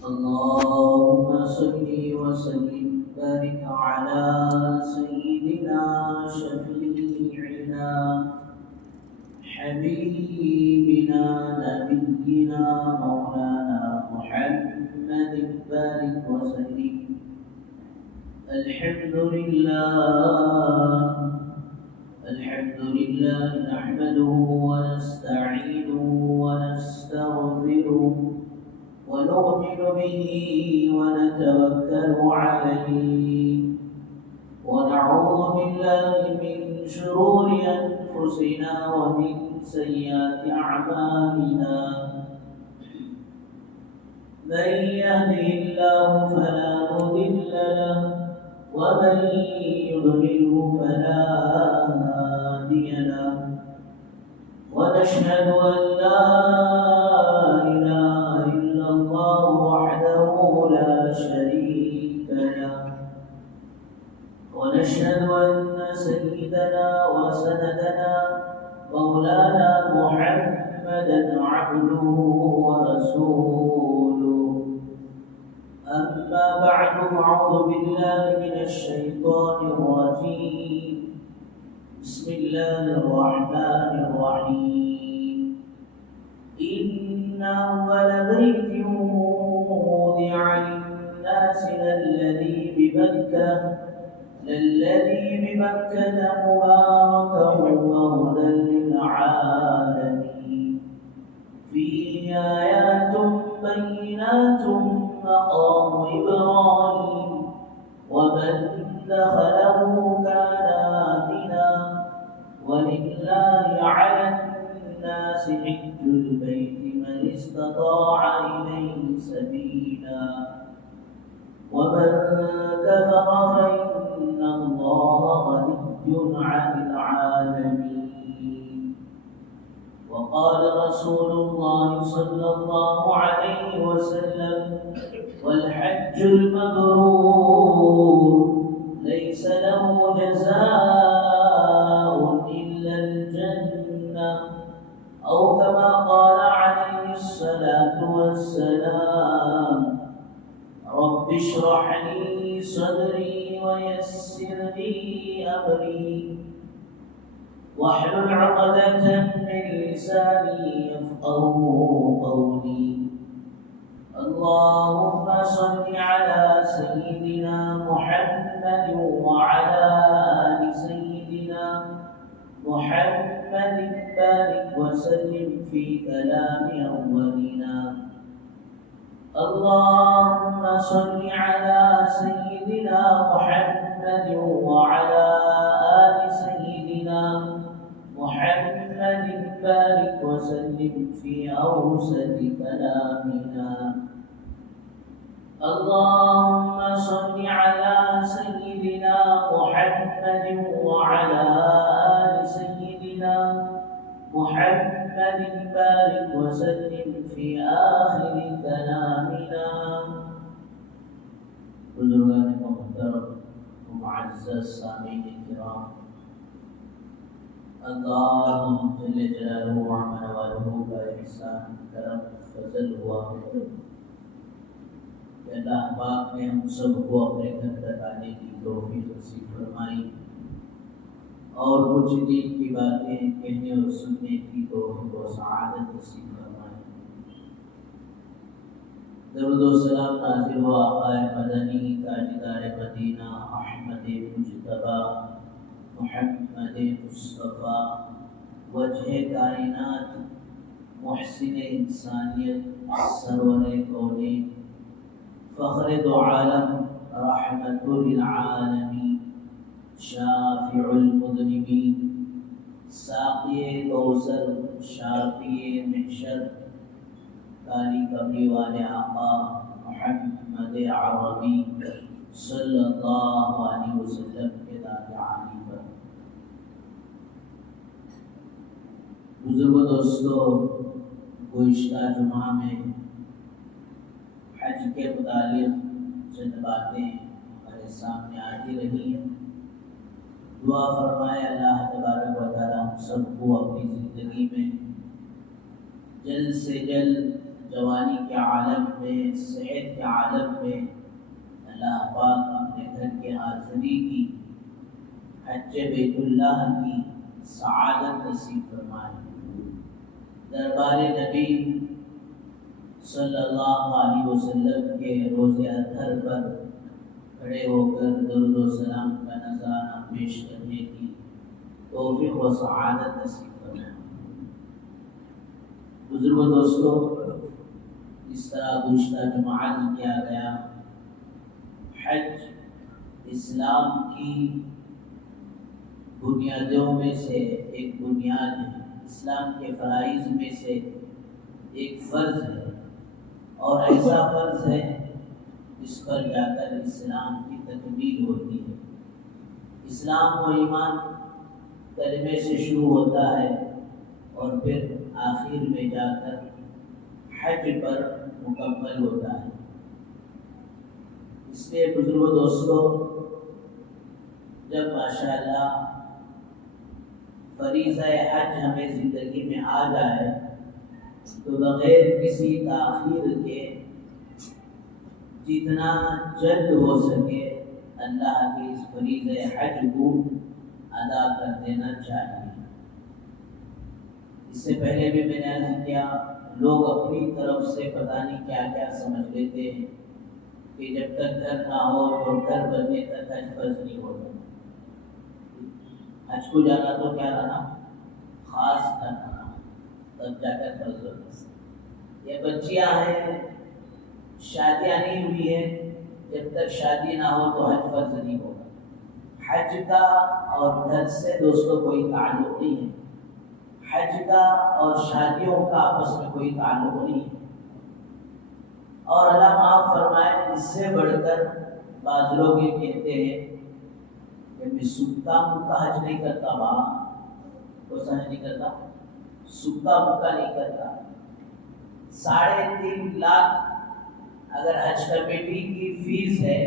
اللهم صل وسلم بارك على سيدنا شفيعنا حبيبنا نبينا مولانا محمد بارك وسلم. الحمد لله الحمد لله نحمده ونستعينه ونستغفره ونؤمن به ونتوكل عليه ونعوذ بالله من شرور أنفسنا ومن سيئات أعمالنا. من يهده الله فلا مضل له ومن يضلله فلا هادي له. ونشهد أن لا إله إلا الله وحده لا شريك له. ونشهد أن سيدنا وسندنا مولانا محمدا عبده ورسوله. أما بعد فأعوذ بالله من الشيطان الرجيم. بسم الله الرحمن الرحيم. إن أول بيت وضع للناس للذي بمكة مباركا وهدى للعالمين. فيه آيات بينات مقام إبراهيم ومن دخله كان آمنا ولله على الناس حج البيت من استطاع إليه سبيلا ومن كفر فإن الله غني عن العالمين. وقال رسول الله صلى الله عليه وسلم: والحج المبرور ليس له جزاء إلا الجنة، أو كما قال عليه الصلاة والسلام: رب اشرح لي صدري ويسر لي أمري واحلل عقدة من لساني يفقهوا قولي. اللهم صل على سيدنا محمد وعلى آل سيدنا محمد بارك وسلم في كلام أولنا. اللهم صل على سيدنا محمد وعلى آل سيدنا محمد بارك وسلم في أوسط كلامنا. اللهم صل على سيدنا محمد وعلى آل سيدنا محمد بارك وسلم في آخر كلامنا. بزرگان محترم ومعزز سامعین الكرام، اللہ جل جلالہ وعمل والہ کا احسان کرم فضل ہوا کہ اللہ پاک نے ہم سب کو اپنے گھر تک آنے کی توفیق نصیب فرمائی اور کچھ دین کی باتیں کہنے اور سننے کی توفیق و سعادت نصیب فرمائی۔ درود و سلام نازل ہو آقا مدنی تاجدار مدینہ احمد مجتبی محمد مصطفیٰ وجہ کائنات محسن انسانیت سرور کونین فخر دو عالم رحمت للعالمین شافع المذنبین ساقی کوثر شافی محشر کالی کملی والے آقا محمد عربی صلی اللہ علیہ وسلم کے ذات عالی پر۔ بزرگ دوستو، گزشتہ جمعہ میں حج کے متعلق چند باتیں ہمارے سامنے آتی رہی ہیں۔ دعا فرمائے اللہ تبارک و تعالی ہم سب کو اپنی زندگی میں جلد سے جلد جوانی کے عالم میں، صحت کے عالم میں اللہ پاک اپنے گھر کے حاضری کی، حج بیت اللہ کی سعادت نصیب فرمائے۔ دربار نبی صلی اللہ علیہ وسلم کے روز اطہر پر کھڑے ہو کر درود و سلام کا نذرانہ پیش کرنے کی توفیق و سعادت نصیب فرمائے۔ بزرگوں دوستوں، اس طرح گزشتہ جمعہ کیا گیا، حج اسلام کی بنیادوں میں سے ایک بنیاد ہے، اسلام کے فرائض میں سے ایک فرض ہے، اور ایسا فرض ہے جس پر جا کر اسلام کی تکمیل ہوتی ہے۔ اسلام و ایمان کلمے سے شروع ہوتا ہے اور پھر آخر میں جا کر حج پر مکمل ہوتا ہے۔ اس لیے بزرگوں دوستوں، جب ماشاءاللہ فریضہ حج ہمیں زندگی میں آ جائے تو بغیر کسی تاخیر کے جتنا جلد ہو سکے اللہ کی اس فریضہ حج کو ادا کر دینا چاہیے۔ اس سے پہلے بھی میں نے عرض کیا، لوگ اپنی طرف سے پتہ نہیں کیا کیا سمجھ لیتے ہیں کہ جب تک گھر نہ ہو تو گھر بننے تک حج فرض نہیں ہوتا۔ حج کو جانا تو کیا رہنا، خاص کرنا، تب جا کر فرض ہوتا۔ یہ بچیاں ہیں، شادیاں نہیں ہوئی ہیں، جب تک شادی نہ ہو تو حج فرض نہیں ہوگا۔ حج کا اور گھر سے دوستوں کوئی تعلق نہیں ہے، حج کا اور شادیوں کا آپس میں کوئی تعلق نہیں ہے۔ اور اللہ معاف فرمائے، اس سے بڑھ کر بعض لوگ یہ کہتے ہیں کہ میں سکتا مکہ حج نہیں کرتا، وہاں کون سا حج نہیں کرتا، سکتا مکہ نہیں کرتا۔ 3.5 لاکھ اگر حج کمیٹی کی فیس ہے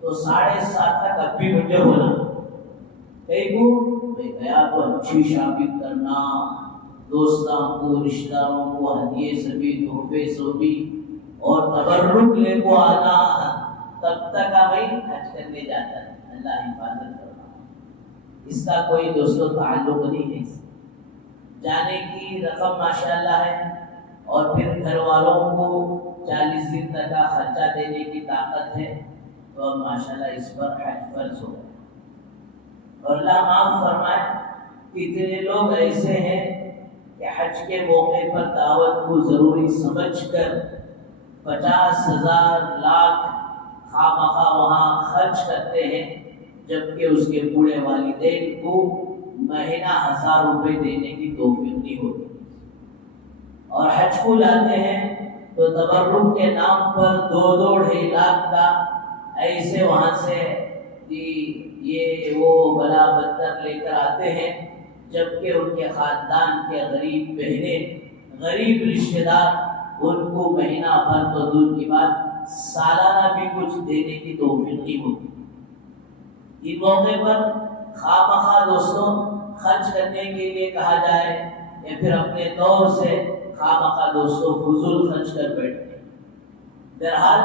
تو 7.5 تک اب بھی مجھے ہونا، کئی کو میں گیا تو اچھی شاپنگ کرنا، دوستوں کو، رشتہ داروں کو ہدیے سبھی، تحفے سبھی اور تبرک لے کو آنا، تب تک بھائی حج کرنے جاتا ہے۔ اللہ حفاظت کرنا، اس کا کوئی دوستوں تعلق نہیں ہے۔ جانے کی رقم ماشاءاللہ ہے اور پھر گھر والوں کو 40 دن تک کا خرچہ دینے کی طاقت ہے تو اب ماشاءاللہ اس پر حج فرض ہو گیا۔ اور اللہ معاف فرمائے، کتنے لوگ ایسے ہیں کہ حج کے موقع پر دعوت کو ضروری سمجھ کر 50,000 لاکھ خواہ وہاں خرچ کرتے ہیں، جبکہ اس کے بوڑھے والدین کو مہینہ 1000 روپے دینے کی توفیق نہیں ہوتی۔ اور حج کو جاتے ہیں تو تبرک کے نام پر 2-2.5 لاکھ کا ایسے وہاں سے یہ وہ بلا بدتر لے کر آتے ہیں، جبکہ ان کے خاندان کے غریب بہنیں، غریب رشتہ دار ان کو مہینہ بھر تو دور کی بات سالانہ بھی کچھ دینے کی توفیق نہیں ہوتی۔ اس موقع پر خواہ دوستوں خرچ کرنے کے لیے کہا جائے یا پھر اپنے طور سے خواہ دوستوں فضول خرچ کر بیٹھتے۔ بہرحال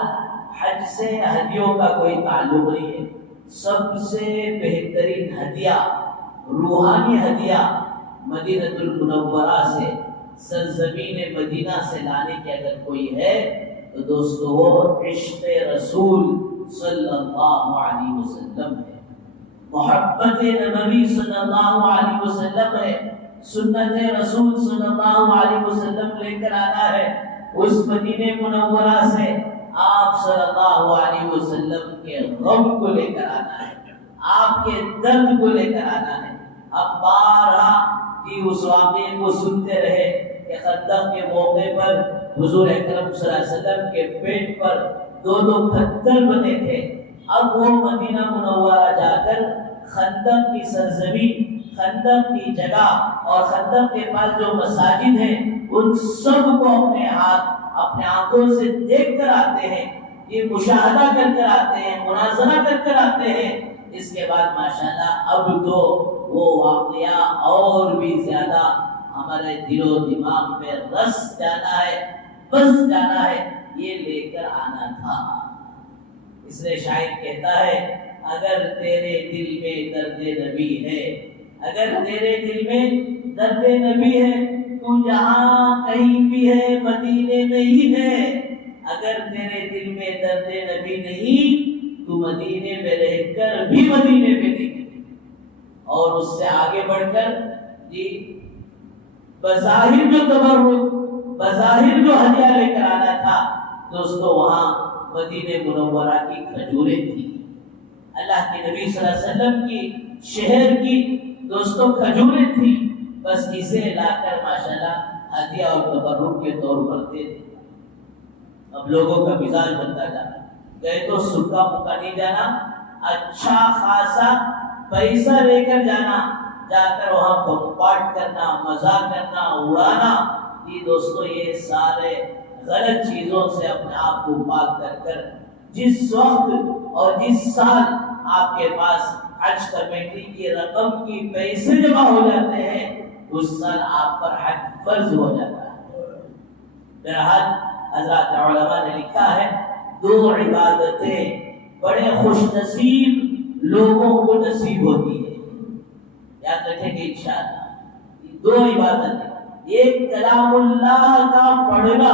حج سے ہدیوں کا کوئی تعلق نہیں ہے۔ سب سے بہترین ہدیہ، روحانی ہدیہ مدینہ المنورہ سے، سرزمین مدینہ سے لانے کی اگر کوئی ہے تو دوستو وہ عشق رسول صلی اللہ علیہ وسلم ہے، محبت نبوی صلی اللہ علیہ وسلم ہے، سنت رسول صلی اللہ علیہ وسلم لے کر آنا ہے۔ اس مدینہ منورہ سے آپ صلی اللہ علیہ وسلم کے غم کو لے کر آنا ہے، آپ کے درد کو لے کر آنا ہے۔ ہم بارہا کی اس واقعے کو سنتے رہے کہ خندق کے موقع پر حضور اکرم صلی اللہ علیہ وسلم کے پیٹ پر 2 پتھر بنے تھے۔ اب وہ مدینہ منورہ جا کر خندق کی سرزمین، خندق کی جگہ اور خندق کے پاس جو مساجد ہیں ان سب کو اپنے آنکھوں سے دیکھ کر آتے ہیں، یہ مشاہدہ کر آتے ہیں، مناظرہ کر آتے ہیں۔ اس کے بعد ماشاءاللہ اب تو وہ واقعہ اور بھی زیادہ ہمارے دل و دماغ میں رس جانا ہے بس جانا ہے، یہ لے کر آنا تھا۔ اس لیے شاعر کہتا ہے اگر تیرے دل میں درد نبی ہے، اگر تیرے دل میں درد نبی ہے، تو جہاں کہیں بھی ہے مدینے میں ہی ہے۔ اگر تیرے دل میں درد نبی نہیں تو مدینے میں رہ کر بھی مدینے میں نہیں۔ اور اس سے آگے بڑھ کر جی بظاہر جو تبرک، بظاہر جو ہدیہ لے کر آنا تھا دوستو، وہاں مدینہ منورہ کی کھجوریں تھی، اللہ کے نبی صلی اللہ علیہ وسلم کی شہر کی دوستو کھجوریں تھی، بس اسے لا کر ماشاءاللہ ہدیہ اور تبرک کے طور پر دے دیا۔ اب لوگوں کا مزاج بنتا جانا، گئے تو سکا پکا نہیں جانا، اچھا خاصا پیسہ لے کر جانا، جا کر وہاں بمبارڈ کرنا، مزہ کرنا، اڑانا۔ یہ دوستو یہ سارے غلط چیزوں سے اپنے آپ کو پاک کر کر جس وقت اور جس سال آپ کے پاس حج کمیٹی کی رقم کی پیسے جمع ہو جاتے ہیں اس سال آپ پر حج فرض ہو جاتا ہے۔ بہرحال حضرات علماء نے لکھا ہے دو عبادتیں بڑے خوش نصیب لوگوں کو نصیب ہوتی ہے، یاد رکھیں گے انشاءاللہ۔ دو عبادتیں، ایک کلام اللہ کا پڑھنا،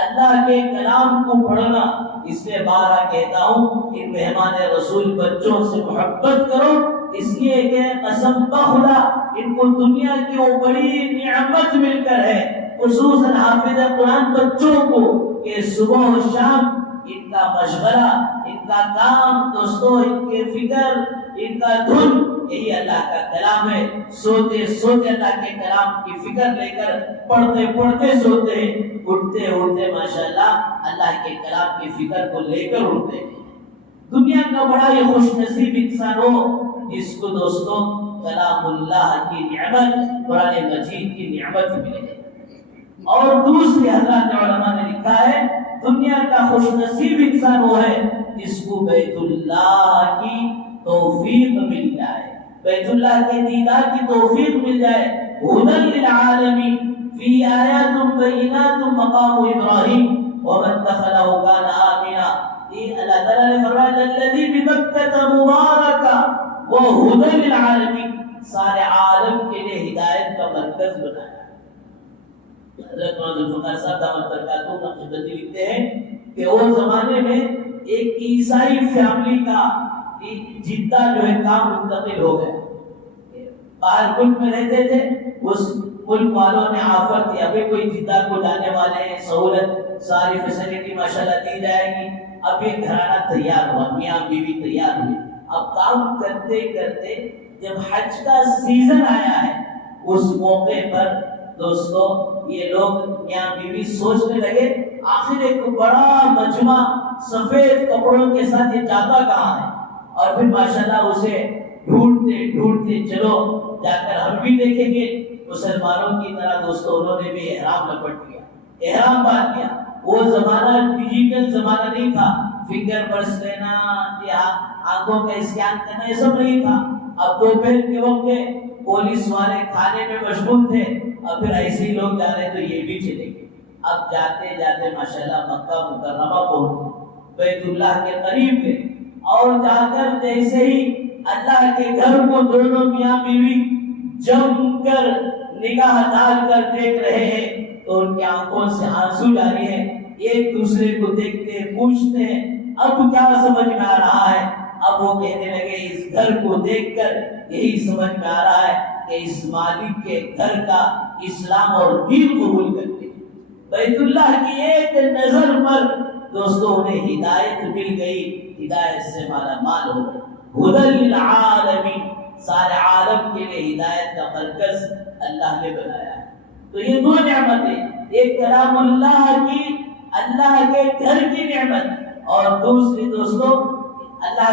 اللہ کے کلام کو پڑھنا، اس میں بارہ کہتا ہوں ان مہمان رسول بچوں سے محبت کرو، اس لیے کہ قسم بخدا ان کو دنیا کی وہ بڑی نعمت مل کر ہے، خصوصاً حافظ قرآن بچوں کو، کہ صبح و شام ان کا مشغلہ، ان کا کام دوستو، ان کے فکر، ان کا دھن یہی اللہ کا کلام ہے۔ سوتے سوتے اللہ کے کلام کی فکر لے کر، پڑھتے پڑھتے سوتے ہیں، اٹھتے اٹھتے ماشاءاللہ اللہ کے کلام کی فکر کو لے کر اٹھتے ہیں۔ دنیا کا بڑا یہ خوش نصیب انسان ہو جس کو دوستو کلام اللہ کی نعمت، قرآن مجید کی نعمت ملے۔ اور دوسری حضرات علماء نے لکھا ہے دنیا کا خوش نصیب انسان وہ ہے جس کو بیت اللہ کی توفیق مل جائے، بیت اللہ کے دیدار کی توفیق مل جائے۔ ہدی للعالمین فی آیات بینات مقام ابراہیم ومن دخلہ کان آمنا۔ یہ اللہ تعالیٰ نے فرمایا الذی ببکۃ مبارکہ وہدی للعالمین، سارے عالم کے لیے ہدایت کا مرکز بنایا۔ حضرت مولانا ذوالفقار صاحب دامت برکاتہ نقشبندی لکھتے ہیں کہ وہ زمانے میں ایک عیسائی فیملی کا جدہ جو ہے کام منتقل ہو گیا، باہر ملک میں رہتے تھے، اس ملک والوں نے آفر دی ابھی کوئی جدہ کو جانے والے ہیں، سہولت ساری فیسلٹی ماشاءاللہ دی جائے گی۔ اب یہ گھرانہ تیار ہوا، میاں بیوی تیار ہوئے، اب کام کرتے کرتے جب حج کا سیزن آیا ہے اس موقع پر دوستو یہ لوگ میاں بیوی سوچنے لگے آخر ایک بڑا مجمع سفید کپڑوں کے ساتھ یہ جاتا کہاں ہے، اور پھر ماشاءاللہ اسے ڈھونڈتے ڈھونڈتے چلو جا کر ہم بھی دیکھیں گے۔ مسلمانوں کی طرح دوستو انہوں نے بھی احرام لپٹ لیا، احرام باندھ لیا۔ وہ زمانہ ڈیجیٹل زمانہ نہیں تھا، فنگر برس لینا یا آنکھوں کا اسکین کرنا یہ سب نہیں تھا۔ اب دوپہر کے وقت پولیس والے کھانے میں مشغول تھے، اب پھر ایسے ہی لوگ جا رہے تو یہ بھی چلے گئے۔ اب جاتے جاتے ماشاءاللہ مکہ مکرمہ پہنچے، بیت اللہ کے قریب گئے، اور جا کر جیسے ہی اللہ کے گھر کو دونوں میاں بیوی جم کر نگاہ ڈال کر دیکھ رہے ہیں تو ان کی آنکھوں سے آنسو جاری ہے، ایک دوسرے کو دیکھتے پوچھتے ہیں اب کیا سمجھ میں آ رہا ہے؟ اب وہ کہنے لگے اس گھر کو دیکھ کر یہی سمجھ میں آ رہا ہے کہ اس مالک کے گھر کا اسلام اور دین قبول کرتے ہیں۔ بیت اللہ کی ایک نظر پر دوستوں انہیں ہدایت مل گئی، ہدایت سے مالا مال ہو گئے۔ ہدی للعالمین، سارے عالم کے لیے ہدایت کا مرکز اللہ نے بنایا ہے۔ تو یہ دو نعمتیں، ایک کلام اللہ کی، اللہ کے گھر کی نعمت، اور دوسری دوستوں اللہ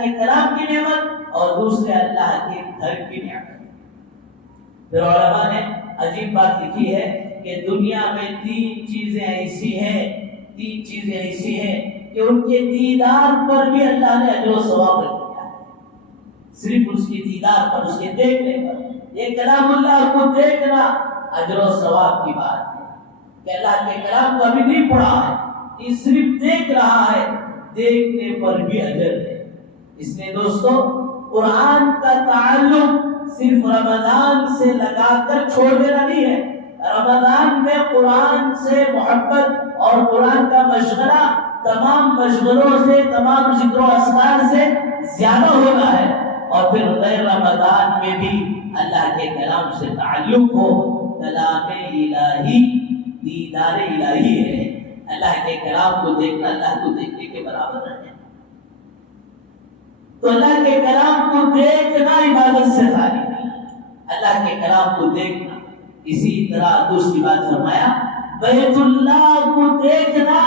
کے کلام کی نعمت، اور دوسرے اللہ کے گھر کی نعمت۔ پھر علماء نے عجیب بات لکھی ہے کہ دنیا میں تین چیزیں ایسی ہیں کہ ان کے دیدار پر بھی اللہ نے اجر و ثواب رکھ دیا ہے۔ صرف اس کی دیدار پر، اس کے دیکھنے پر، یہ کلام اللہ کو دیکھنا اجر و ثواب کی بات ہے۔ کہ اللہ کے کلام کو ابھی نہیں پڑھا ہے، یہ صرف دیکھ رہا ہے، دیکھنے پر بھی اجر ہے۔ اس لیے دوستو قرآن کا تعلق صرف رمضان سے لگا کر چھوڑ دینا نہیں ہے۔ رمضان میں قرآن سے محبت اور قرآن کا مشغلہ تمام مشغلوں سے، تمام ذکر و اذکار سے زیادہ ہونا ہے، اور پھر غیر رمضان میں بھی اللہ کے کلام سے تعلق ہو۔ کلام الہی دیدار الہی ہے، اللہ کے کلام کو دیکھنا اللہ کو دیکھنے کے برابر ہے۔ تو اللہ کے کلام کو دیکھنا عبادت سے خالی نہیں، اللہ کے کلام کو دیکھنا۔ اسی طرح دوسری بات فرمایا بیت اللہ کو دیکھنا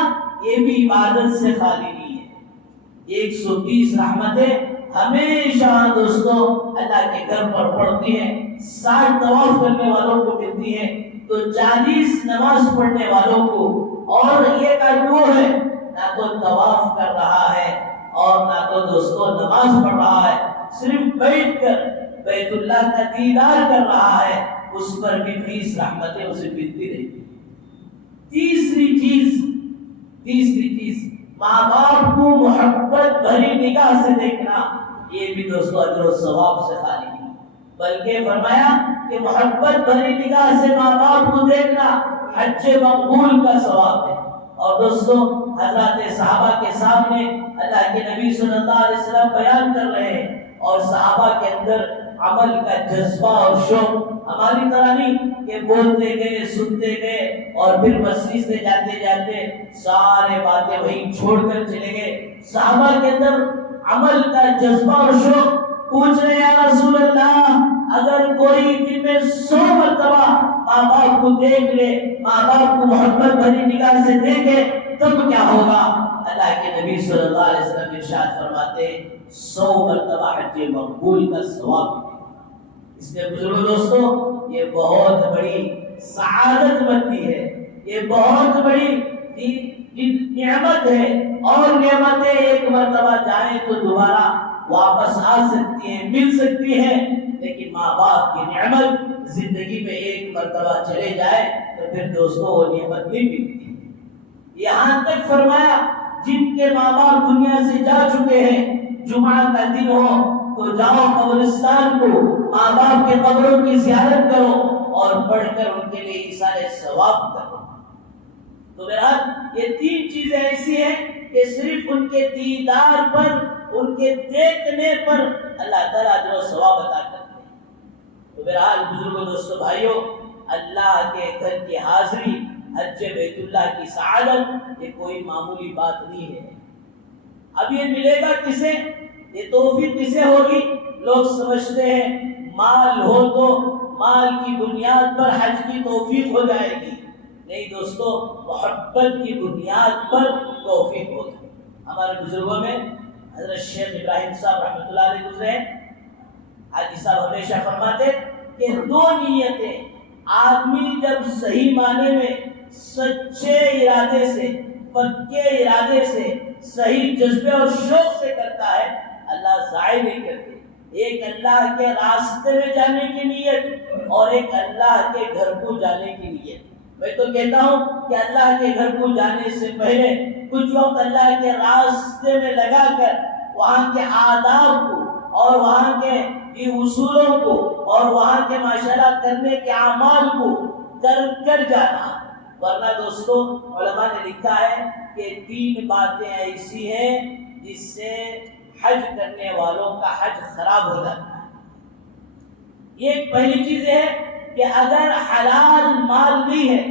یہ بھی عبادت سے خالی نہیں ہے۔ 120 رحمتیں ہمیشہ دوستوں اللہ کے گھر پر پڑتی ہیں، 60 طواف کرنے والوں کو ملتی ہیں، تو 40 نماز پڑھنے والوں کو، اور یہ کا وہ ہے نہ تو طواف کر رہا ہے اور نہ تو دوستوں نماز پڑھ رہا ہے، صرف بیٹھ کر بیت اللہ کا دیدار کر رہا ہے، اس پر بھی 20 رحمتیں اسے ملتی رہتی۔ تیسری چیز ماں باپ کو محبت بھری نگاہ سے دیکھنا، یہ بھی دوستو اجر و ثواب سے خالی نہیں، بلکہ فرمایا کہ محبت بھری نگاہ سے ماں باپ کو دیکھنا حج مقبول کا ثواب ہے۔ اور دوستو حضرات صحابہ کے سامنے اللہ کے نبی صلی اللہ علیہ وسلم بیان کر رہے ہیں، اور صحابہ کے اندر عمل کا جذبہ اور شوق ہماری طرح نہیں کہ بولتے گئے، سنتے گئے، اور پھر مسجد سے جاتے جاتے سارے باتیں وہیں چھوڑ کر چلے گئے۔ صحابہ کے اندر عمل کا جذبہ اور شوق۔ پوچھ رہے یا رسول اللہ، اگر کوئی دن میں 100 مرتبہ ماں باپ کو دیکھ لے، ماں باپ کو محبت بھری نگاہ سے دیکھے، تب کیا ہوگا؟ اللہ کے نبی صلی اللہ علیہ وسلم ارشاد فرماتے ہیں 100 مرتبہ حج مقبول کا ثواب ملے گا۔ اس لیے بزرگ دوستو یہ بہت بڑی سعادت مندی ہے، یہ بہت بڑی نعمت ہے، اور نعمتیں ایک مرتبہ جائیں تو دوبارہ واپس آ سکتی ہیں، مل سکتی ہیں، لیکن ماں باپ کی نعمت زندگی میں ایک مرتبہ چلے جائے تو پھر دوستو وہ نعمت نہیں ملتی۔ یہاں تک فرمایا جن کے ماں باپ دنیا سے جا چکے ہیں، جمعہ کا دن ہو تو جاؤ قبرستان کو، ماں باپ کے قبروں کی زیارت کرو اور پڑھ کر ان کے لیے ایثار ثواب کرو۔ تو بہرحال یہ 3 چیزیں ایسی ہیں کہ صرف ان کے دیدار پر، ان کے دیکھنے پر اللہ تعالیٰ اجر و ثواب عطا کرتے ہیں۔ تو بہرحال بزرگوں، دوستو، بھائیوں، اللہ کے گھر کی حاضری، حج بیت اللہ کی سعادت یہ کوئی معمولی بات نہیں ہے۔ اب یہ ملے گا کسے؟ یہ توفیق کسے ہوگی؟ لوگ سمجھتے ہیں مال ہو تو مال کی بنیاد پر حج کی توفیق ہو جائے گی۔ نہیں دوستو، محبت کی بنیاد پر توفیق ہوگی۔ ہمارے بزرگوں میں حضرت شیخ ابراہیم صاحب رحمۃ اللہ علیہ گزرے، حاجی صاحب ہمیشہ فرماتے کہ 2 نیتیں آدمی جب صحیح معنی میں سچے ارادے سے، پکے ارادے سے، صحیح جذبے اور شوق سے کرتا ہے، اللہ ضائع نہیں کرتے۔ ایک اللہ کے راستے میں جانے کی نیت اور ایک اللہ کے گھر کو جانے کی نیت۔ میں تو کہتا ہوں کہ اللہ کے گھر کو جانے سے پہلے کچھ وقت اللہ کے راستے میں لگا کر وہاں کے آداب کو اور وہاں کے اصولوں کو اور وہاں کے ماشاءاللہ کرنے کے اعمال کو کر جانا۔ ورنہ دوستو علماء نے لکھا ہے کہ 3 باتیں ایسی ہیں جس سے حج کرنے والوں کا حج خراب ہو جاتا ہے۔ یہ پہلی چیز ہے کہ اگر حلال مال نہیں ہے،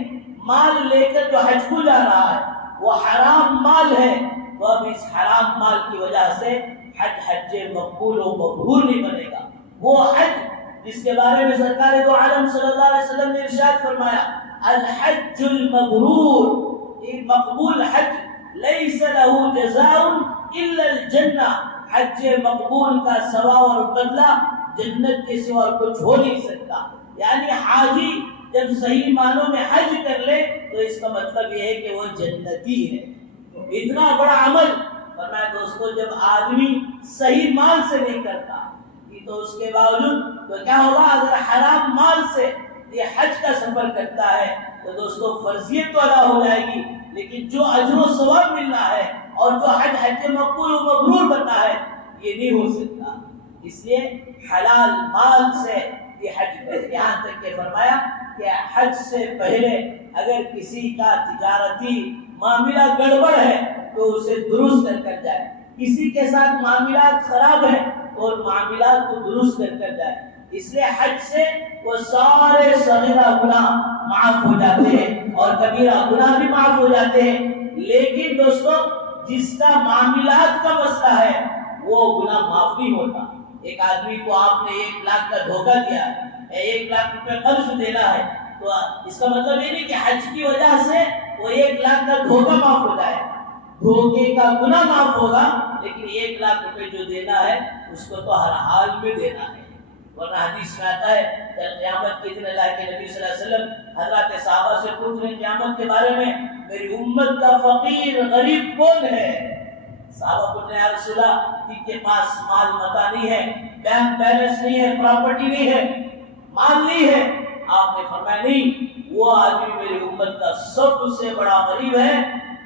مال لے کر جو حج کو جا رہا ہے وہ حرام مال ہے، تو اب اس حرام مال کی وجہ سے حج مقبول و مقبول نہیں بنے گا۔ وہ حج جس کے بارے میں سرکار دو عالم صلی اللہ علیہ وسلم نے ارشاد فرمایا الحج المبرور، ایک مقبول حج لیس له جزاء الا الجنہ، حج مقبول کا ثواب اور بدلہ جنت کے سوا کچھ ہو نہیں سکتا۔ یعنی حاجی جب صحیح معنوں میں حج کر لے تو اس کا مطلب یہ ہے کہ وہ جنتی ہے۔ اتنا بڑا عمل فرمایا دوستو، جب آدمی صحیح مال سے نہیں کرتا تو اس کے باوجود تو کیا ہوگا؟ اگر حرام مال سے یہ حج کا سفر کرتا ہے تو دوستو فرضیت تو ادا ہو جائے گی، لیکن جو اجر و ثواب ملنا ہے اور جو حج مقبول و مبرور بننا ہے یہ نہیں ہو سکتا۔ اس لیے حلال مال سے یہ حج کرے۔ یہاں تک کہ فرمایا کہ حج سے پہلے اگر کسی کا تجارتی معاملہ گڑبڑ ہے تو اسے درست کر جائے، کسی کے ساتھ معاملات خراب ہیں اور معاملات کو درست کر جائے۔ اس لیے حج سے وہ سارے صغیرہ گناہ معاف ہو جاتے ہیں اور کبیرہ گناہ بھی معاف ہو جاتے ہیں۔ لیکن دوستو جس کا معاملات کا مسئلہ ہے وہ گناہ معاف نہیں ہوتا۔ ایک آدمی کو آپ نے 1 لاکھ کا دھوکہ دیا ہے، 1 لاکھ روپے قرض دینا ہے، تو اس کا مطلب یہ نہیں کہ حج کی وجہ سے وہ 1 لاکھ کا دھوکہ معاف ہو جائے گا، دھوکے کا گناہ معاف ہوگا، لیکن 1 لاکھ روپے جو دینا ہے اس کو تو ہر حال میں دینا ہے۔ ورنہ حدیث میں آتا ہے کہ قیامت کے دن اللہ کے نبی صلی اللہ علیہ وسلم حضرات صحابہ سے پوچھ رہے ہیں قیامت کے بارے میں، میری امت کا فقیر غریب کون ہے؟ صحابہ پوچھ رہے ہیں یا رسول اللہ جن کے پاس مال متا نہیں ہے، بینک بیلنس نہیں ہے، پراپرٹی نہیں ہے، مال نہیں ہے، آپ نے فرمایا نہیں، وہ آدمی میری امت کا سب سے بڑا غریب ہے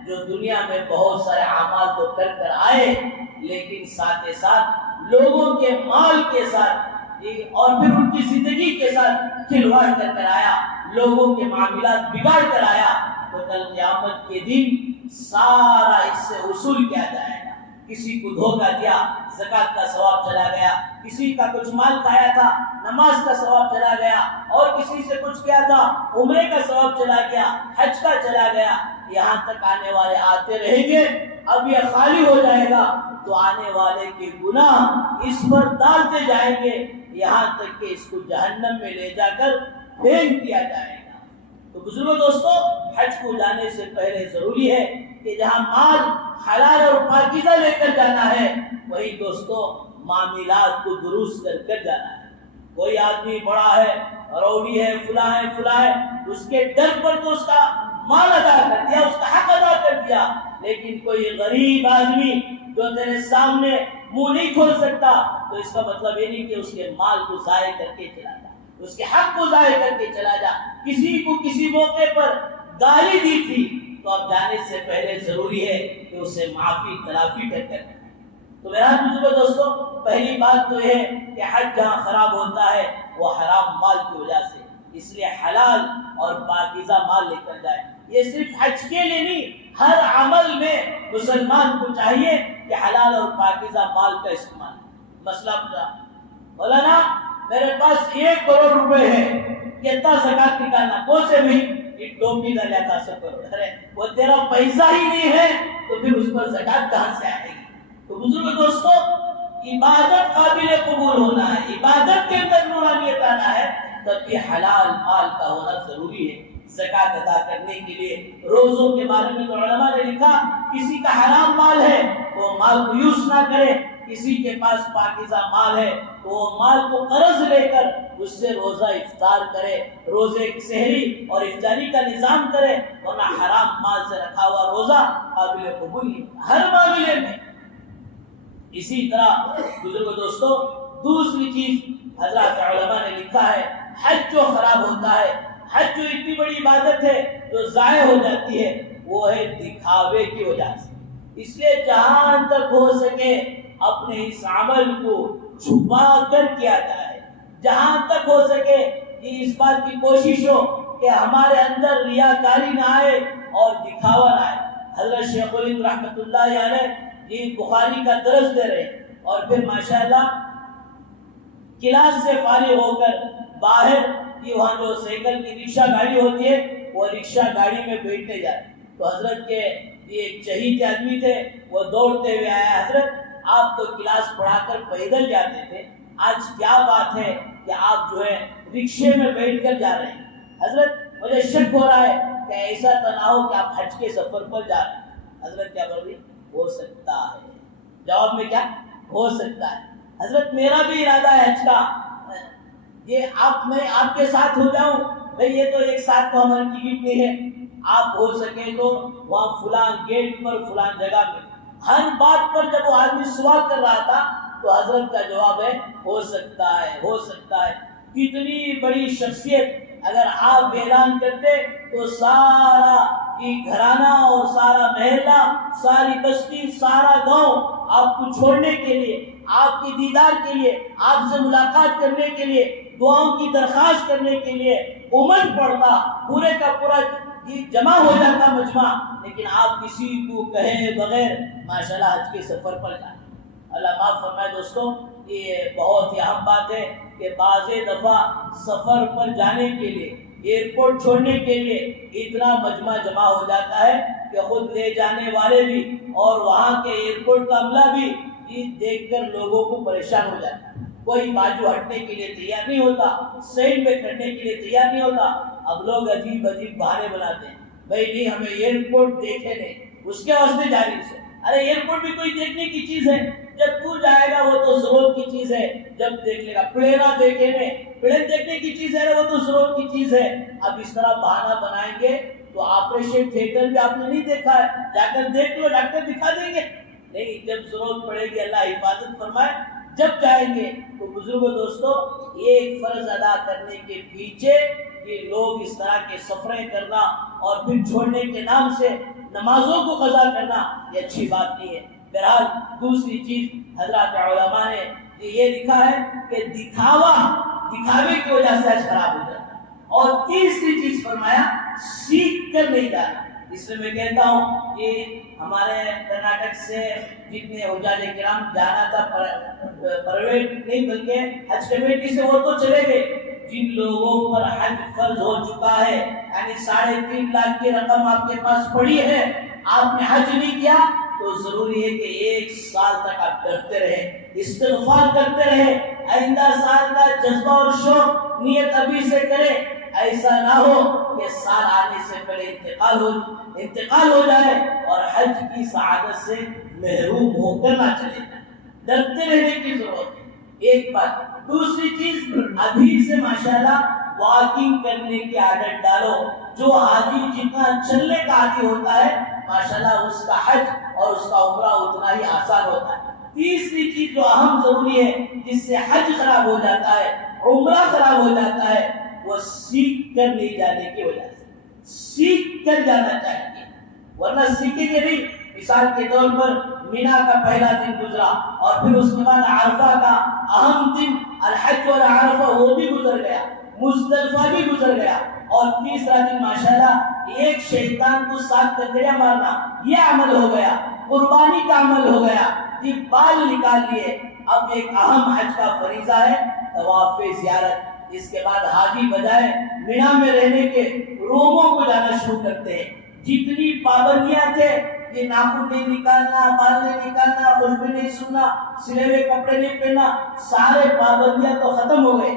جو دنیا میں بہت سارے اعمال تو کر آئے لیکن ساتھ ساتھ لوگوں کے مال کے ساتھ اور پھر ان کی زندگی کے ساتھ کھلواڑ کر آیا، لوگوں کے معاملات بگاڑ کر آیا، تو کل قیامت کے دن سارا اس سے وصول کیا جائے گا۔ کسی کو دھوکہ دیا، زکوٰۃ کا ثواب چلا گیا، کسی کا کچھ مال کھایا تھا، نماز کا ثواب چلا گیا، اور کسی سے کچھ کیا تھا، عمرے کا ثواب چلا گیا، حج کا چلا گیا، یہاں تک آنے والے آتے رہیں گے، اب یہ خالی ہو جائے گا تو آنے والے کے گناہ اس پر ڈالتے جائیں گے یہاں تک کہ اس کو جہنم میں لے جا کر پھینک دیا جائے گا۔ تو بزرگوں دوستو حج کو جانے سے پہلے ضروری ہے کہ جہاں مال حلال اور پاکیزہ لے کر جانا ہے وہی دوستو معاملات کو درست کر جانا ہے۔ کوئی آدمی بڑا ہے، روڑی ہے، فلاں ہے، اس کے ڈر پر تو اس کا مال ادا کر دیا، اس کا حق ادا کر دیا، لیکن کوئی غریب آدمی جو تیرے سامنے منہ نہیں کھول سکتا تو اس کا مطلب یہ نہیں کہ اس کے مال کو ضائع کر کے چلا جا، اس کے حق کو ضائع کر کے چلا جا۔ کسی کو کسی موقع پر گالی دی تھی تو اب جانے سے پہلے ضروری ہے کہ اسے معافی تلافی کر تو میرا دوستو پہلی بات تو یہ ہے کہ حج جہاں خراب ہوتا ہے وہ حرام مال کی وجہ سے، اس لیے حلال اور پاکیزہ مال لے کر جائے۔ یہ صرف حج کے لیے نہیں، ہر عمل میں مسلمان کو چاہیے کہ حلال اور پاکیزہ مال کا استعمال۔ مسئلہ پوچھا مولانا میرے پاس 1 کروڑ روپے ہے، کتنا زکات نکالنا؟ کون سے بھی ایک ٹوپی کا لیتا 100 کروڑ، ارے وہ تیرا پیسہ ہی نہیں ہے تو پھر اس پر زکات کہاں سے آئے گی؟ تو بزرگ دوستو عبادت قابل قبول ہونا ہے، عبادت کے اندر نورانیت آنا ہے، تب یہ حلال مال کا ہونا ضروری ہے۔ زکات ادا کرنے کے لیے روزوں کے بارے میں تو علماء نے لکھا کسی کا حرام مال ہے وہ مال کو یوز نہ کرے، کسی کے پاس پاکیزہ مال ہے تو وہ مال کو قرض لے کر اس سے روزہ افطار کرے، روزے سحری اور افطاری کا نظام کرے، ورنہ حرام مال سے رکھا ہوا روزہ قابل قبول نہیں ہر معاملے میں۔ اسی طرح بزرگ دوستو دوسری چیز حضرات علماء نے لکھا ہے حج جو خراب ہوتا ہے، حج جو اتنی بڑی عبادت ہے جو ضائع ہو جاتی ہے وہ ہے دکھاوے کی وجہ سے۔ اس لیے جہاں تک ہو سکے اپنے اس عمل کو چھپا کر کیا جائے، جہاں تک ہو سکے کہ اس بات کی کوشش ہو کہ ہمارے اندر ریاکاری نہ آئے اور دکھاوا نہ آئے۔ حضرت شیخ الہند رحمۃ اللہ علیہ جی بخاری کا درس دے رہے اور پھر ماشاءاللہ کلاس سے فارغ ہو کر باہر کی وہاں جو سائیکل کی رکشہ گاڑی ہوتی ہے وہ رکشہ گاڑی میں بیٹھنے جائے تو حضرت کے ایک چہیتے آدمی تھے، وہ دوڑتے ہوئے آیا، حضرت آپ تو کلاس پڑھا کر پیدل جاتے تھے، آج کیا بات ہے کہ آپ جو ہے رکشے میں بیٹھ کر جا رہے ہیں؟ حضرت مجھے شک ہو رہا ہے کہ ایسا تو نہ ہو کہ آپ حج کے سفر پر جا رہے ہیں۔ حضرت کیا بول رہی؟ ہو سکتا ہے۔ جواب میں کیا ہو سکتا ہے؟ حضرت میرا بھی ارادہ ہے حج کا، یہ میں آپ کے ساتھ ہو جاؤں؟ بھئی یہ تو ایک ساتھ تو ہماری ٹکٹ نہیں ہے، آپ ہو سکے تو وہاں فلان گیٹ پر فلان جگہ میں۔ ہر بات پر جب وہ آدمی سوال کر رہا تھا تو حضرت کا جواب ہے ہو سکتا ہے، ہو سکتا ہے۔ کتنی بڑی شخصیت اگر آپ اعلان کرتے تو سارا یہ گھرانہ اور سارا محلہ، ساری بستی، سارا گاؤں آپ کو چھوڑنے کے لیے، آپ کے دیدار کے لیے، آپ سے ملاقات کرنے کے لیے، دعاؤں کی درخواست کرنے کے لیے امنگ پڑتا، پورے کا پورا جمع ہو جاتا مجمع، لیکن آپ کسی کو کہے بغیر ماشاءاللہ حج کے سفر پر جائیں۔ اللہ معاف فرمائے دوستوں، یہ بہت ہی اہم بات ہے کہ بعض دفعہ سفر پر جانے کے لیے، ایئرپورٹ چھوڑنے کے لیے اتنا مجمع جمع ہو جاتا ہے کہ خود لے جانے والے بھی اور وہاں کے ایئرپورٹ کا عملہ بھی یہ دیکھ کر لوگوں کو پریشان ہو جاتا ہے۔ کوئی بازو ہٹنے کے لیے تیار نہیں ہوتا، سائڈ میں کھڑنے کے لیے تیار نہیں ہوتا۔ اب لوگ عجیب عجیب بہانے بناتے ہیں، بھائی نہیں ہمیں ایئرپورٹ دیکھے نہیں، اس کے واسطے جاری سے۔ ارے ایئرپورٹ بھی کوئی دیکھنے کی چیز ہے، جب تو جائے گا وہ تو ضرورت کی چیز ہے، جب دیکھ لے گا۔ پلینا دیکھے نہیں، پلین دیکھنے کی چیز ہے، وہ تو ضرورت کی چیز ہے۔ اب اس طرح بہانہ بنائیں گے تو آپریشن تھیٹر بھی آپ نے نہیں دیکھا ہے، جا کر دیکھ لو، ڈاکٹر دکھا دیں گے نہیں۔ جب ضرورت پڑے گی، اللہ حفاظت فرمائے، جب جائیں گے تو بزرگوں دوستو، ایک فرض ادا کرنے کے پیچھے یہ لوگ اس طرح کے سفریں کرنا اور پھر چھوڑنے کے نام سے نمازوں کو قضا کرنا، یہ اچھی بات نہیں ہے۔ بہرحال دوسری چیز حضرات علماء نے یہ لکھا ہے کہ دکھاوے کی وجہ سے حج خراب ہو جاتا ہے۔ اور تیسری چیز فرمایا سیکھ کر نہیں جانا۔ اس میں کہتا ہوں کہ ہمارے کرناٹک سے جتنے حجاج کرام جانا تھا پرائیویٹ نہیں بلکہ حج کمیٹی سے، وہ تو چلے گئے۔ جن لوگوں پر حج فرض ہو چکا ہے، یعنی 3.5 لاکھ کی رقم آپ کے پاس پڑی ہے، آپ نے حج نہیں کیا، تو ضروری ہے کہ 1 سال تک آپ ڈرتے رہے، استغفار کرتے رہے، آئندہ سال کا جذبہ اور شوق نیت ابھی سے کرے۔ ایسا نہ ہو کہ سال آنے سے پہلے انتقال ہو جائے اور حج کی سعادت سے محروم ہو کر نہ چلے جائے۔ ڈرتے رہنے کی ضرورت ہے، ایک بات۔ دوسری چیز، ابھی سے ماشاءاللہ واکنگ کرنے کی عادت ڈالو۔ جو حاجی جتنا چلنے کا عادی ہوتا ہے ماشاءاللہ اس کا حج اور اس کا عمرہ اتنا ہی آسان ہوتا ہے۔ تیسری چیز جو اہم ضروری ہے، جس سے حج خراب ہو جاتا ہے، عمرہ خراب ہو جاتا ہے، وہ سیکھ کر نہیں جانے کی وجہ سے۔ سیکھ کر جانا چاہیے، ورنہ سیکھیں گے نہیں۔ مثال کے طور پر مینا کا پہلا دن گزرا اور پھر اس کے بعد عرفہ کا اہم دن الحج اور عرفہ وہ بھی گزر گیا، مزدلفہ بھی گزر گیا، اور تیسرا دن ماشاءاللہ ایک شیطان کو 7 کنکریاں مارنا یہ عمل ہو گیا، قربانی کا عمل ہو گیا، یہ بال نکال لیے۔ اب ایک اہم حج کا فریضہ ہے طواف زیارت۔ اس کے بعد حاجی بجائے مینا میں رہنے کے روموں کو جانا شروع کرتے ہیں۔ جتنی پابندیاں تھے کہ ناخن نہیں نکالنا، بال نہیں نکالنا، خوشبو نہیں سننا، سلے ہوئے کپڑے نہیں پہننا، سارے پابندیاں تو ختم ہو گئے۔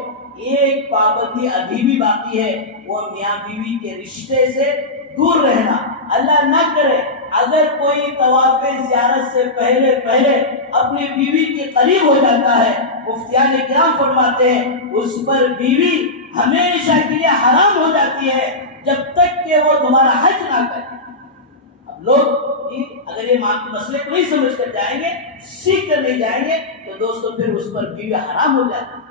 ایک پابندی ابھی بھی باقی ہے، وہ میاں بیوی کے رشتے سے دور رہنا۔ اللہ نہ کرے اگر کوئی طواف زیارت سے پہلے اپنی بیوی کے قریب ہو جاتا ہے، مفتیان کرام فرماتے ہیں اس پر بیوی ہمیشہ کے لیے حرام ہو جاتی ہے جب تک کہ وہ دوبارہ حج نہ کرے۔ اب لوگ اگر یہ مسئلے کو نہیں سمجھ کر جائیں گے، سیکھ کر نہیں جائیں گے، تو دوستو پھر اس پر بیوی حرام ہو جاتی ہے۔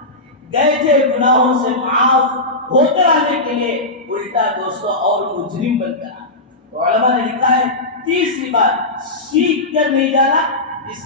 گئے تھے گناہوں سے معاف ہو کر آنے کے لیے، الٹا دوستو اور مجرم بن کر آنے۔ تو علماء نے لکھا ہے تیسری بات سیکھ کر نہیں جانا، جس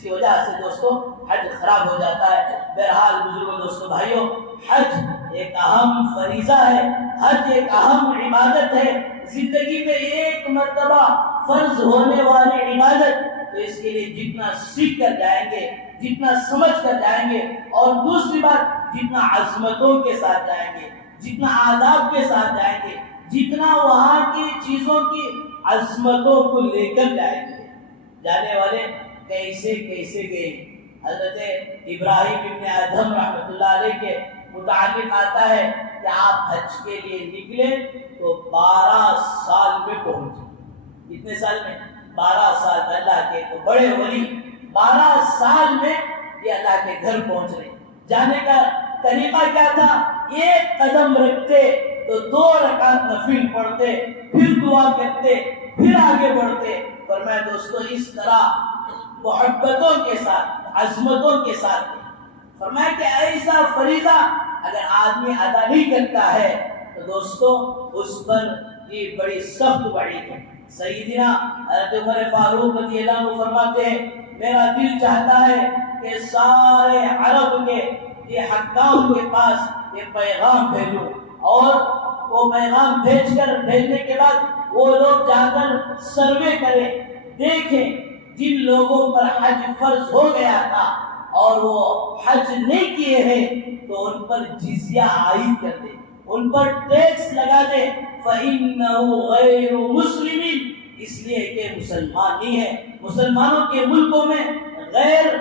کی وجہ سے دوستو حج خراب ہو جاتا ہے۔ بہرحال بزرگوں دوستو بھائیوں، حج ایک اہم فریضہ ہے، حج ایک اہم عبادت ہے، زندگی میں ایک مرتبہ فرض ہونے والی عبادت۔ تو اس کے لیے جتنا سیکھ کر جائیں گے، جتنا سمجھ کر جائیں گے، اور دوسری بات جتنا عظمتوں کے ساتھ جائیں گے، جتنا آداب کے ساتھ جائیں گے، جتنا وہاں کی چیزوں کی عظمتوں کو لے کر جائیں گے۔ جانے والے کیسے کیسے گئے۔ حضرت ابراہیم ابن ادھم رحمۃ اللہ علیہ کے متعلق آتا ہے کہ آپ حج کے لیے نکلے تو 12 سال میں پہنچے۔ کتنے سال میں؟ 12 سال۔ اللہ کے تو بڑے ولی 12 سال میں یہ اللہ کے گھر پہنچ رہے۔ جانے کا طریقہ کیا تھا؟ ایک قدم رکھتے تو 2 رکعت نفل پڑھتے، پھر دعا کرتے، پھر آگے بڑھتے۔ فرمایا دوستو اس طرح محبتوں کے ساتھ، عظمتوں کے ساتھ۔ فرمایا کہ ایسا فریضہ اگر آدمی ادا نہیں کرتا ہے تو دوستو اس پر یہ بڑی سخت وعید ہے۔ سیدنا حضرت عمر فاروق رضی اللہ عنہ فرماتے ہیں میرا دل چاہتا ہے کہ سارے عرب کے یہ حکام کے پاس یہ پیغام بھیجوں، اور وہ پیغام بھیجنے کے بعد وہ لوگ جا کر سروے کریں، دیکھیں جن لوگوں پر حج فرض ہو گیا تھا اور وہ حج نہیں کیے ہیں تو ان پر جزیہ عائد کر دیں، ان پر ٹیکس لگا دیں، فَإِنَّهُ غَيْرُ مُسْلِمٍ، اس لیے کہ مسلمان نہیں ہے۔ مسلمانوں کے ملکوں میں غیر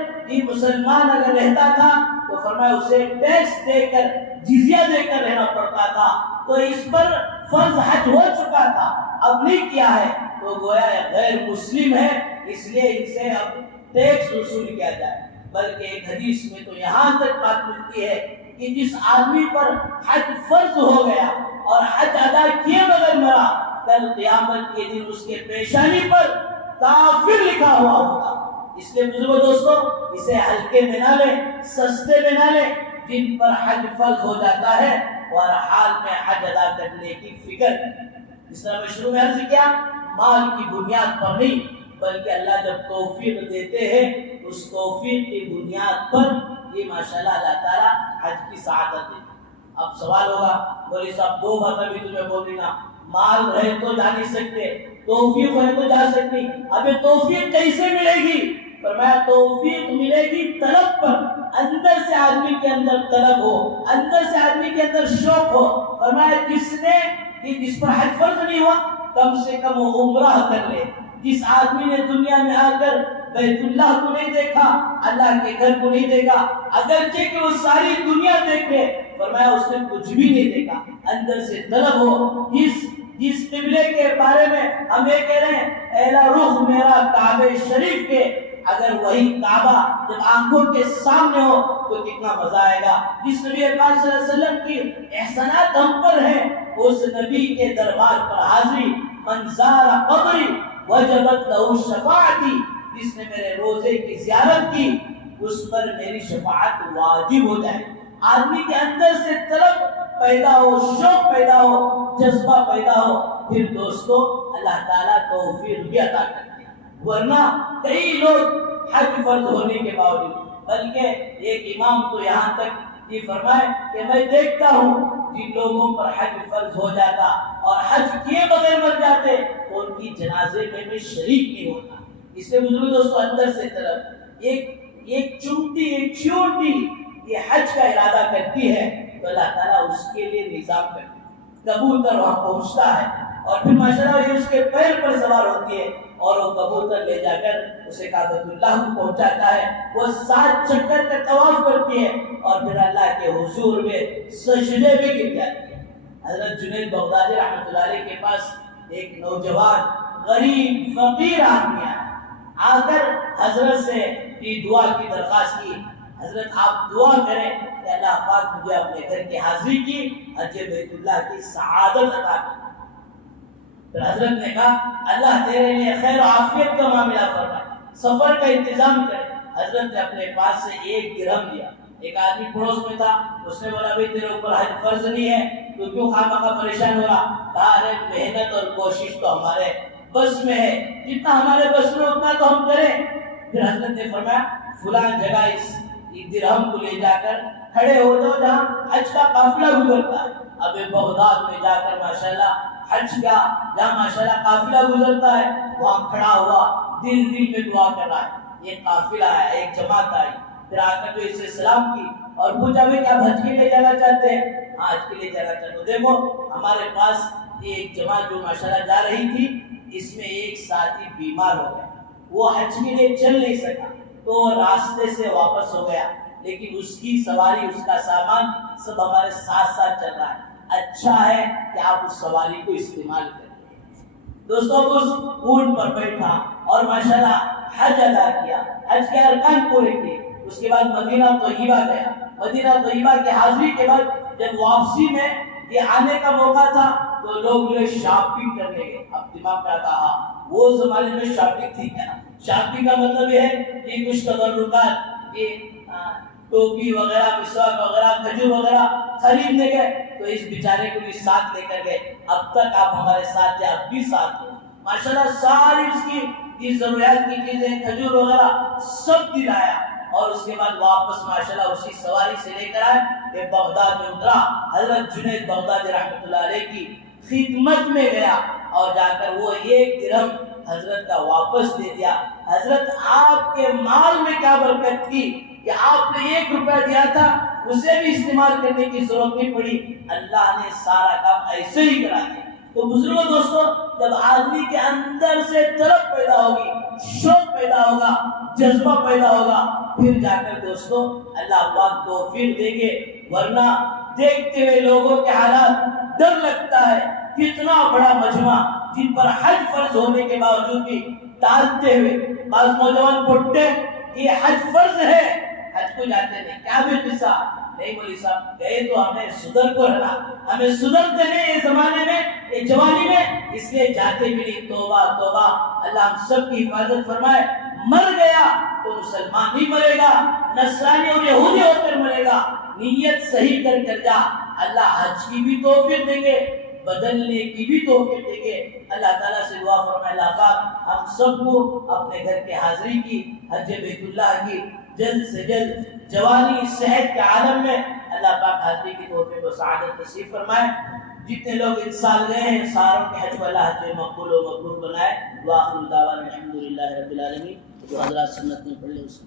مسلمان اگر رہتا تھا تو فرمایا اسے ٹیکس دے کر جزیہ دے کر رہنا پڑتا تھا، تو اس پر فرض حج ہو چکا تھا، اب نہیں کیا ہے تو گویا غیر مسلم ہے، اس لیے ان سے اب ٹیکس وصول کیا جائے۔ بلکہ ایک حدیث میں تو یہاں تک بات ملتی ہے کہ جس آدمی پر حج فرض ہو گیا اور حج ادا کیے بغیر مرا، کل قیامت کے دن اس کے پیشانی پر کافر لکھا ہوا ہوگا۔ اس لیے بزرگوں دوستو اسے ہلکے میں نہ لیں، سستے میں نہ لیں۔ جن پر حج فرض ہو جاتا ہے اور حال میں حج ادا کرنے کی فکر، اس طرح میں شروع میں عرض کیا، مال کی بنیاد پر نہیں بلکہ اللہ جب توفیق دیتے ہیں اس توفیق کی بنیاد پر یہ ماشاءاللہ اللہ تعالیٰ حج کی سعادت دیتے۔ اب سوال ہوگا بولے صاحب دو باتیں بھی تمہیں بول دینا، مال رہے تو جا نہیں سکتے، توفیق ہے تو جا سکتی، اب یہ توفیق کیسے ملے گی؟ فرمایا توفیق ملے گی طلب پر، اندر سے آدمی کے اندر طلب ہو، اندر سے آدمی کے اندر شوق ہو۔ فرمایا جس پر حج فرض نہیں ہوا کم سے کم وہ عمرہ کر لے۔ جس آدمی نے دنیا میں آ کر بیت اللہ کو نہیں دیکھا، اللہ کے گھر کو نہیں دیکھا، اگرچہ کہ وہ ساری دنیا دیکھے، فرمایا اس نے کچھ بھی نہیں دیکھا، اندر سے طلب ہو۔ جس قبلے کے بارے میں ہم یہ کہہ رہے ہیں اعلیٰ رخ میرا کعبہ شریف کے، اگر وہی کعبہ جب آنکھوں کے سامنے ہو تو کتنا مزہ آئے گا۔ جس نبی پاک صلی اللہ علیہ وسلم کی احسانات ہم پر ہیں، اس نبی کے دربار پر حاضری، من زار قبری وجبت لہ شفاعتی، جس نے میرے روزے کی زیارت کی اس پر میری شفاعت واجب ہو جائے۔ آدمی کے اندر سے طلب پیدا ہو، شوق پیدا ہو، جذبہ پیدا ہو، پھر دوستو اللہ تعالیٰ توفیق بھی عطا کرتے ہیں۔ ورنہ کئی لوگ حج فرض ہونے کے باوجود، بلکہ ایک امام تو یہاں تک یہ فرمائے کہ میں دیکھتا ہوں جن لوگوں پر حج فرض ہو جاتا اور حج کیے بغیر مر جاتے تو ان کی جنازے میں بھی شریک نہیں ہوتا۔ اس لیے بزرگ دوستو اندر سے طرف ایک چونٹی ایک چیونٹی یہ حج کا ارادہ کرتی ہے تو اللہ تعالیٰ اس کے لیے نظام کرتے ہیں۔ کبوتر وہاں پہنچتا ہے اور پھر ماشاءاللہ یہ اس کے پیر پر سوار ہوتی ہے اور وہ کبوتر لے جا کر اسے کعبۃ اللہ کو پہنچاتا ہے، وہ 7 چکر کا طواف کرتی ہے اور پھر اللہ کے حضور میں سجدے میں گر جاتی ہے۔ حضرت جنید بغدادی رحمۃ اللہ علیہ کے پاس ایک نوجوان غریب فقیر آدمی آ کر حضرت سے دعا کی درخواست کی، حضرت آپ دعا کریں کہ اللہ پاک مجھے اپنے گھر کی حاضری کی حج بیت اللہ کی سعادت عطا کرے۔ پھر حضرت نے کہا اللہ تیرے لیے خیر و عافیت کا معاملہ فرمائے، سفر کا انتظام کرے۔ حضرت نے اپنے پاس سے 1 درہم دیا۔ ایک آدمی پڑوس میں تھا، اس نے بولا بھائی تیرے اوپر حج فرض نہیں ہے تو کیوں خواہ پریشان ہو رہا؟ کہا ارے محنت اور کوشش تو ہمارے بس میں ہے، جتنا ہمارے بس میں اتنا تو ہم کریں۔ پھر حضرت نے فرمایا فلاں جگہ اس درہم کو لے جا کر کھڑے ہو جاؤ جہاں حج کا قافلہ گزرتا ہے۔ اب بغداد میں جا کر ماشاءاللہ حج کا جہاں ماشاءاللہ قافلہ گزرتا ہے وہاں کھڑا ہوا، دل میں دعا کر رہا ہے۔ ایک قافلہ آیا، ایک جماعت آئی، پھر آ کر جو اسے سلام کی اور پوچھا بھائی کیا حج کے لیے جانا چاہتے ہیں؟ ہاں حج کے لیے جانا چاہتے ہو۔ دیکھو ہمارے پاس یہ ایک جماعت جو ماشاءاللہ جا رہی تھی، اس میں ایک ساتھی بیمار ہو گیا، وہ حج کے لیے چل نہیں سکا تو راستے سے واپس ہو گیا، لیکن اس کی سواری اس کا سامان سب ہمارے ساتھ ساتھ چل رہا ہے، اچھا ہے کہ آپ اس سواری کو استعمال کریں۔ دوستوں اس اونٹ پر بیٹھا اور ماشاءاللہ حج ادا کیا، حج کے ارکان پورے کیے، اس کے بعد مدینہ طیبہ گیا۔ مدینہ طیبہ کی حاضری کے بعد جب واپسی میں یہ آنے کا موقع تھا تو لوگ جو ہے شاپنگ کرنے گئے۔ اب دماغ میں کہا وہ زمانے میں شاپنگ تھی کیا؟ شاپنگ کا مطلب یہ ہے کہ کچھ تبرکات، یہ ٹوپی وغیرہ، مسواک وغیرہ، کھجور وغیرہ خریدنے گئے تو اس بیچارے کو بھی ساتھ لے کر گئے، اب تک آپ ہمارے ساتھ ہیں، اب بھی ساتھ ہیں۔ ماشاءاللہ ساری اس کی ضروریات کی چیزیں، کھجور وغیرہ سب دلایا، اور اس کے بعد واپس ماشاءاللہ اسی سواری سے لے کر آئے کہ بغداد میں اترا، حضرت جنید بغدادی رحمۃ اللہ علیہ کی خدمت میں گیا اور جا کر وہ 1 درہم حضرت کا واپس دے دیا۔ حضرت آپ کے مال میں کیا برکت تھی کہ آپ نے 1 روپیہ دیا تھا، اسے بھی استعمال کرنے کی ضرورت نہیں پڑی، اللہ نے سارا کام ایسے ہی کرا دیا۔ تو بزرگوں دوستو، جب آدمی کے اندر سے طلب پیدا ہوگی، شوق پیدا ہوگا، جذبہ پیدا ہوگا، پھر جا کر دوستو اللہ پاک توفیق دیں گے، ورنہ دیکھتے ہوئے لوگوں کے حالات ڈر لگتا ہے، کتنا بڑا مجمع جن پر حج فرض ہونے کے باوجود بھی ٹالتے ہوئے، بعض نوجوان پڑھتے یہ حج فرض ہے، حج کو جاتے نہیں، کیا بھی قصہ نہیں، مولوی صاحب گئے تو ہمیں صدر کو رہنا، ہمیں صدرتے نہیں یہ زمانے میں، یہ جوانی میں، اس لیے جاتے بھی نہیں۔ توبہ توبہ، اللہ ہم سب کی حفاظت فرمائے۔ مر گیا تو مسلمان نہیں مرے گا، نصرانی اور یہودی ہو کر مرے گا، نیت صحیح کر کر جا، اللہ حج کی بھی توفیق دیں گے، بدلنے کی بھی توفیق دیں گے۔ اللہ تعالیٰ سے دعا فرمائے اللہ پاک ہم سب کو اپنے گھر کے حاضری کی، حج بیت اللہ کی جلد سے جلد جوانی صحت کے عالم میں اللہ پاک حاضری کی توفیق و سعادت نصیب فرمائے۔ جتنے لوگ اس سال گئے ہیں ساروں کے حج کو اللہ حج مقبول و مقبول بنائے۔ وآخر دعوانا الحمدللہ رب العالمین۔ جو حضرات سنت میں پڑھ لیں اس